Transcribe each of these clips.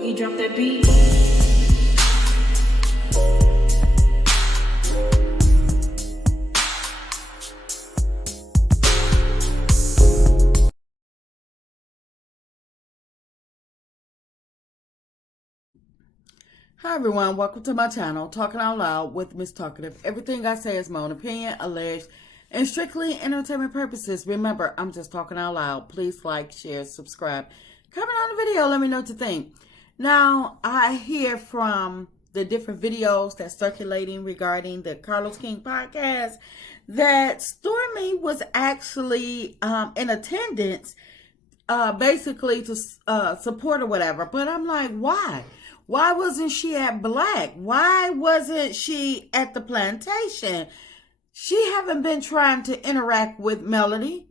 Boogie, drop that beat. Hi everyone, welcome to my channel, Talking Out Loud with Miss Talkative. Everything I say is my own opinion, alleged, and strictly entertainment purposes. Remember, I'm just talking out loud. Please like, share, subscribe. Comment on the video, let me know what you think. Now, I hear from the different videos that's circulating regarding the Carlos King podcast that Stormi was actually in attendance basically to support or whatever. But I'm like, why? Why wasn't she at Black? Why wasn't she at the plantation? She haven't been trying to interact with Melody.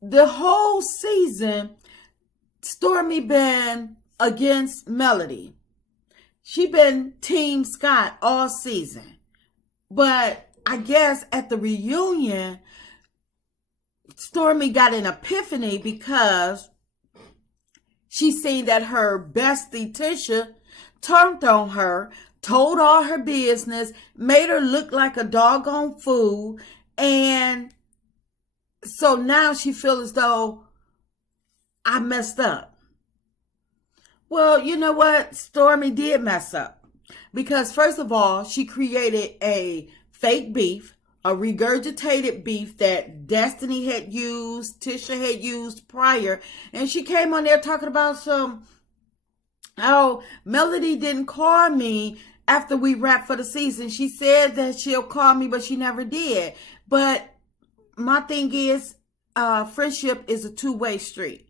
The whole season, Stormi been against Melody. She been Team Scott all season. But I guess at the reunion, Stormi got an epiphany because she seen that her bestie Tisha turned on her, told all her business, made her look like a doggone fool, and so now she feels as though I messed up. Well, you know what? Stormi did mess up. Because first of all, she created a fake beef, a regurgitated beef that Destiny had used, Tisha had used prior, and she came on there talking about how Melody didn't call me after we wrapped for the season. She said that she'll call me, but she never did. But my thing is, friendship is a two-way street.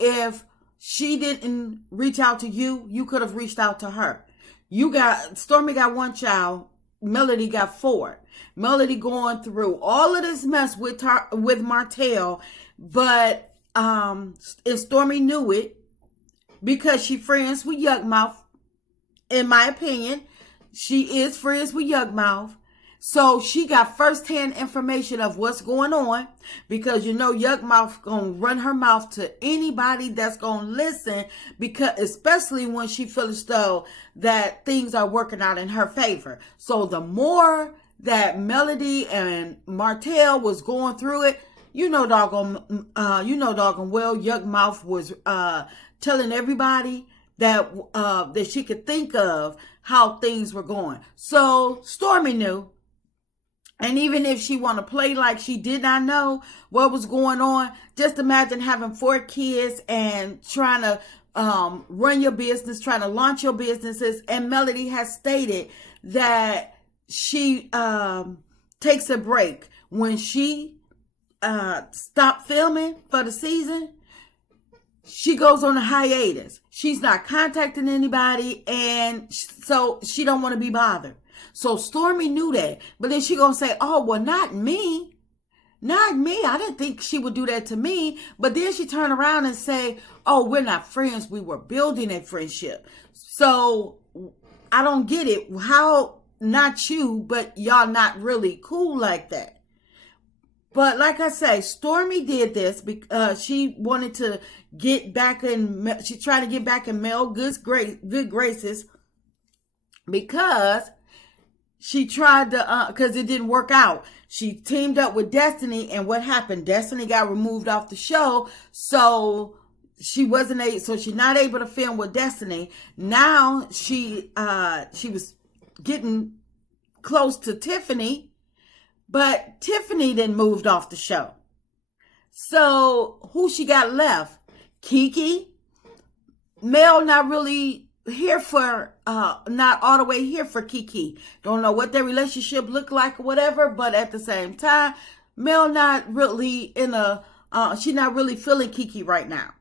If she didn't reach out to you, you could have reached out to her. Stormi got one child, Melody got 4. Melody going through all of this mess with Martell, but and Stormi knew it because she friends with Yuckmouth. In my opinion, she is friends with Yuckmouth. So she got firsthand information of what's going on because Yuckmouth gonna run her mouth to anybody that's gonna listen, because especially when she feels though that things are working out in her favor. So the more that Melody and Martell was going through it, doggone well Yuckmouth was telling everybody that she could think of how things were going. So Stormi knew. And even if she want to play like she did not know what was going on, just imagine having 4 kids and trying to run your business, trying to launch your businesses. And Melody has stated that she takes a break. When she stopped filming for the season, she goes on a hiatus. She's not contacting anybody, and so she don't want to be bothered. So Stormi knew that. But then she gonna say, oh, well, not me. Not me. I didn't think she would do that to me. But then she turned around and say, oh, we're not friends. We were building a friendship. So I don't get it. How not you, but y'all not really cool like that. But like I say, Stormi did this because she wanted to get back in, she tried to get back in Mel good graces, because she tried to, because it didn't work out. She teamed up with Destiny, and what happened? Destiny got removed off the show, so she's not able to film with Destiny. Now she was getting close to Tiffany, but Tiffany then moved off the show. So who she got left? Kiki. Mel not really here for, not all the way here for Kiki. Don't know what their relationship looked like or whatever, but at the same time, Mel not really she's not really feeling Kiki right now.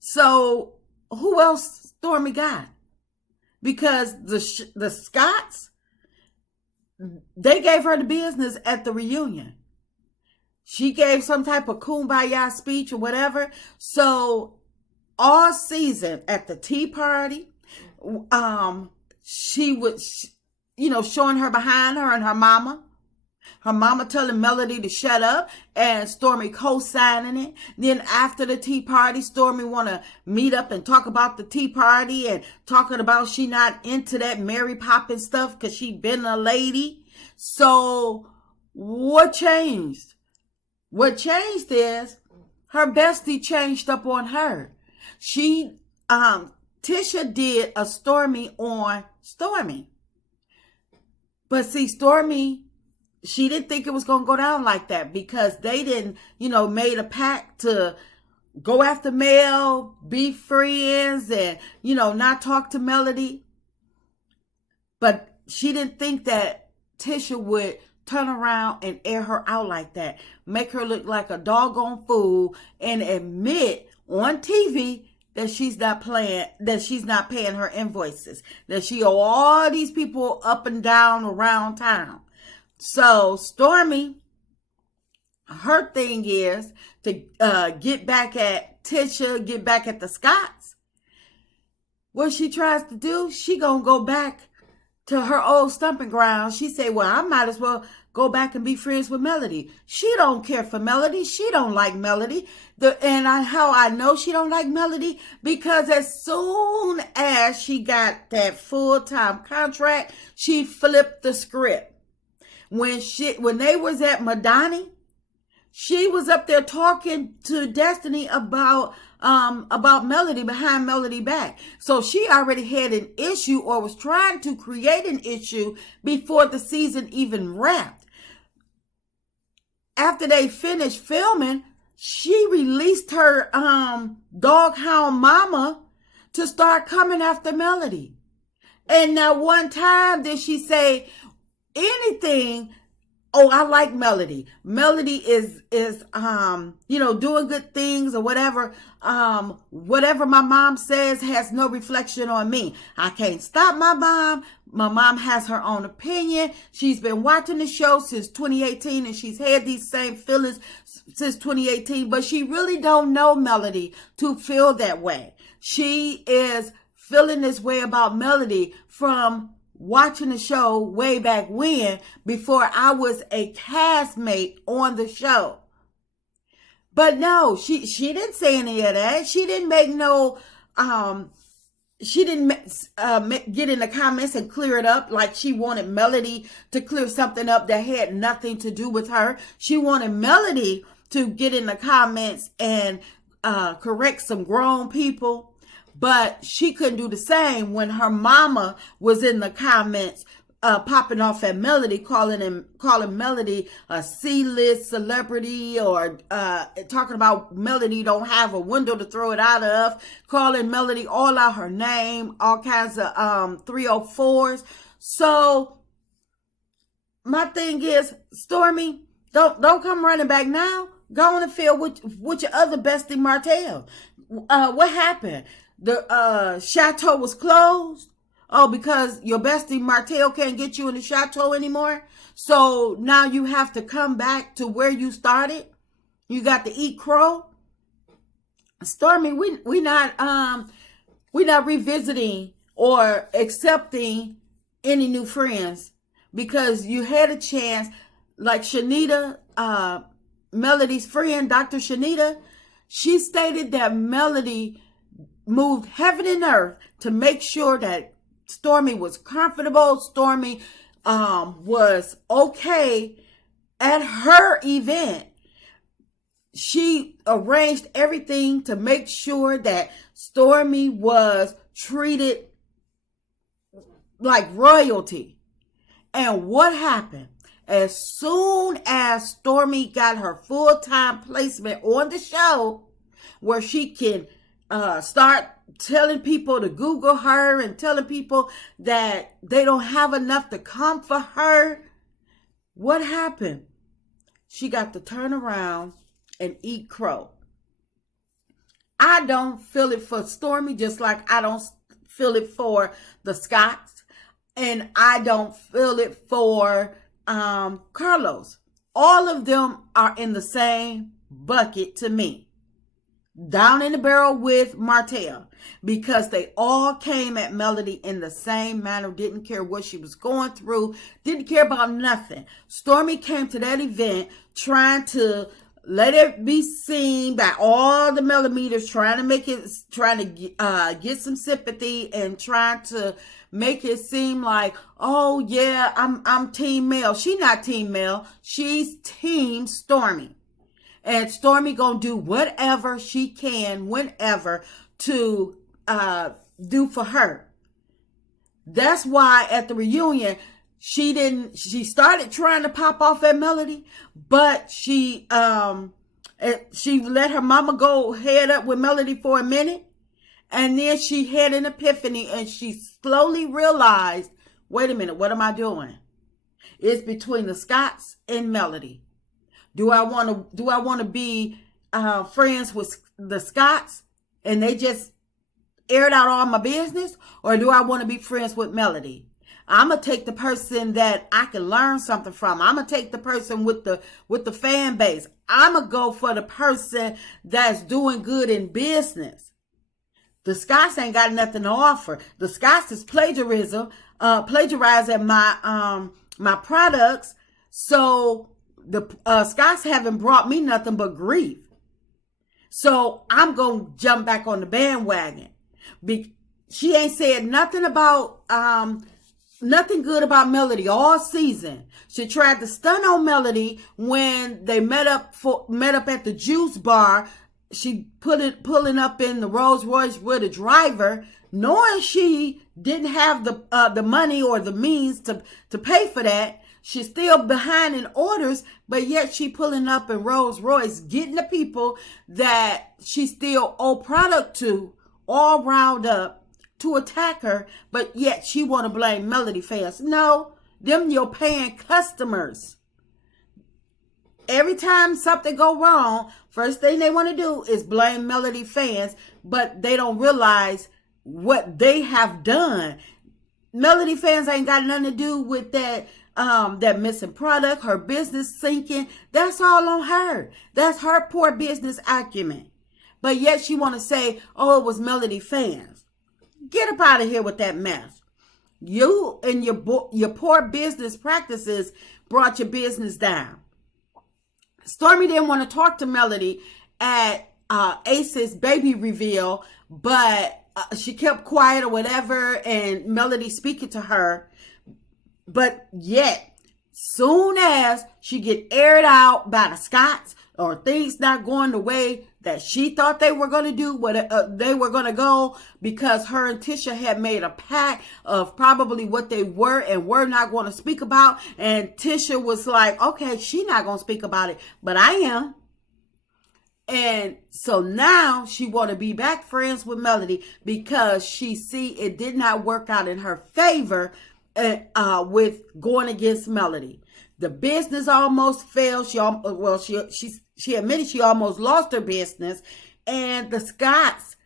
So who else Stormi got? Because the Scotts, they gave her the business at the reunion. She gave some type of kumbaya speech or whatever. So all season at the tea party, she was, showing her behind her and her mama. Her mama telling Melody to shut up and Stormi co-signing it. Then after the tea party, Stormi want to meet up and talk about the tea party and talking about she not into that Mary Poppins stuff because she been a lady. So what changed? What changed is her bestie changed up on her. Tisha did a Stormi on Stormi. But see, Stormi, she didn't think it was going to go down like that because they didn't, made a pact to go after Mel, be friends, and, not talk to Melody. But she didn't think that Tisha would turn around and air her out like that, make her look like a doggone fool, and admit on TV that she's not paying her invoices, that she owe all these people up and down around town. So Stormi, her thing is to get back at Tisha, get back at the Scotts. What she tries to do, she gonna go back to her old stomping ground. She say, well, I might as well go back and be friends with Melody. She don't care for Melody. She don't like Melody. How I know she don't like Melody, because as soon as she got that full-time contract, she flipped the script. When they was at Madani, she was up there talking to Destiny about Melody, behind Melody back. So she already had an issue, or was trying to create an issue, before the season even wrapped. After they finished filming, she released her doghound mama to start coming after Melody. And not one time did she say anything. Oh, I like Melody. Melody is doing good things or whatever. Whatever my mom says has no reflection on me. I can't stop my mom. My mom has her own opinion. She's been watching the show since 2018, and she's had these same feelings since 2018, but she really don't know Melody to feel that way. She is feeling this way about Melody from watching the show way back when, before I was a castmate on the show. But no, she didn't say any of that. She didn't make no, she didn't get in the comments and clear it up like she wanted Melody to clear something up that had nothing to do with her. She wanted Melody to get in the comments and correct some grown people. But she couldn't do the same when her mama was in the comments popping off at Melody, calling Melody a C-list celebrity, or talking about Melody don't have a window to throw it out of, calling Melody all out her name, all kinds of 304s. So my thing is, Stormi, don't come running back now. Go on the field with your other bestie, Martell. What happened? The chateau was closed. Oh, because your bestie Martell can't get you in the chateau anymore. So now you have to come back to where you started. You got to eat crow. Stormi, we not revisiting or accepting any new friends, because you had a chance, like Shanita, Melody's friend, Dr. Shanita. She stated that Melody moved heaven and earth to make sure that Stormi was comfortable. Stormi was okay at her event. She arranged everything to make sure that Stormi was treated like royalty. And what happened? As soon as Stormi got her full-time placement on the show, where she can start telling people to Google her and telling people that they don't have enough to come for her, what happened? She got to turn around and eat crow. I don't feel it for Stormi, just like I don't feel it for the Scotts, and I don't feel it for Carlos. All of them are in the same bucket to me. down in the barrel with Martell, because they all came at Melody in the same manner, didn't care what she was going through, didn't care about nothing. Stormi came to that event trying to let it be seen by all the millimeters, trying to get some sympathy and trying to make it seem like, oh yeah, I'm team Mel. She's not team Mel. She's team Stormi. And Stormi gonna do whatever she can, whenever, to do for her. That's why at the reunion, she started trying to pop off at Melody, but she let her mama go head up with Melody for a minute. And then she had an epiphany and she slowly realized, wait a minute, what am I doing? It's between the Scotts and Melody. Do I want to be friends with the Scotts and they just aired out all my business, or do I want to be friends with Melody? I'm gonna take the person that I can learn something from. I'm gonna take the person with the fan base. I'm gonna go for the person that's doing good in business. The Scotts ain't got nothing to offer. The Scotts is plagiarizing my products. So the Scotts haven't brought me nothing but grief. So I'm going to jump back on the bandwagon. She ain't said nothing about, nothing good about Melody all season. She tried to stun on Melody when they met up at the juice bar. She pulling up in the Rolls Royce with a driver, knowing she didn't have the money or the means to pay for that. She's still behind in orders, but yet she pulling up in Rolls Royce, getting the people that she still owe product to, all riled up to attack her, but yet she want to blame Melody fans. No, them your paying customers. Every time something go wrong, first thing they want to do is blame Melody fans, but they don't realize what they have done. Melody fans ain't got nothing to do with that missing product, her business sinking. That's all on her. That's her poor business acumen. But yet she want to say, oh, it was Melody fans. Get up out of here with that mess. You and your poor business practices brought your business down. Stormi didn't want to talk to Melody at Ace's baby reveal, but she kept quiet or whatever, and Melody speaking to her. But yet, soon as she get aired out by the Scotts, or things not going the way that she thought they were going to do, they were going to go, because her and Tisha had made a pact of probably what they were and were not going to speak about. And Tisha was like, okay, she not going to speak about it, but I am. And so now she want to be back friends with Melody because she see it did not work out in her favor with going against Melody. The business almost failed. She admitted she almost lost her business, and the Scotts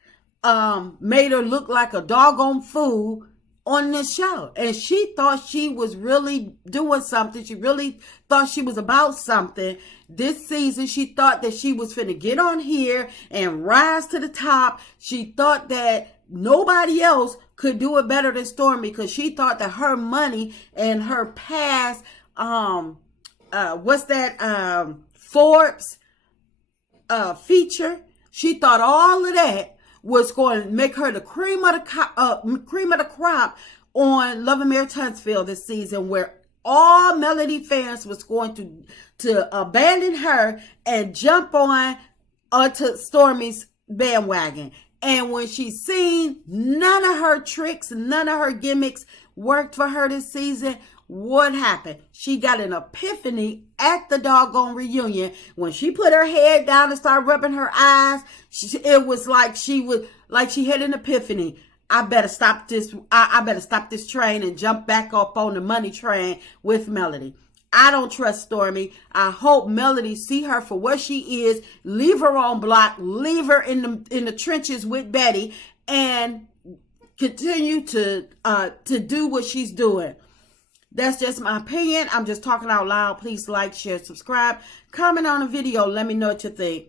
made her look like a doggone fool on this show. And she thought she was really doing something. She really thought she was about something. This season, she thought that she was finna get on here and rise to the top. She thought that nobody else could do it better than Stormi, because she thought that her money and her past, Forbes feature, she thought all of that was going to make her the cream of the crop on Love and Mayor Tunstfield this season, where all Melody fans was going to abandon her and jump onto Stormi's bandwagon. And when she seen none of her tricks, none of her gimmicks worked for her this season, what happened? She got an epiphany at the doggone reunion. When she put her head down and started rubbing her eyes, it was like she had an epiphany. I better stop this. I better stop this train and jump back up on the money train with Melody. I don't trust Stormi. I hope Melody see her for what she is. Leave her on block. Leave her in the trenches with Betty, and continue to do what she's doing. That's just my opinion. I'm just talking out loud. Please like, share, subscribe, comment on the video. Let me know what you think.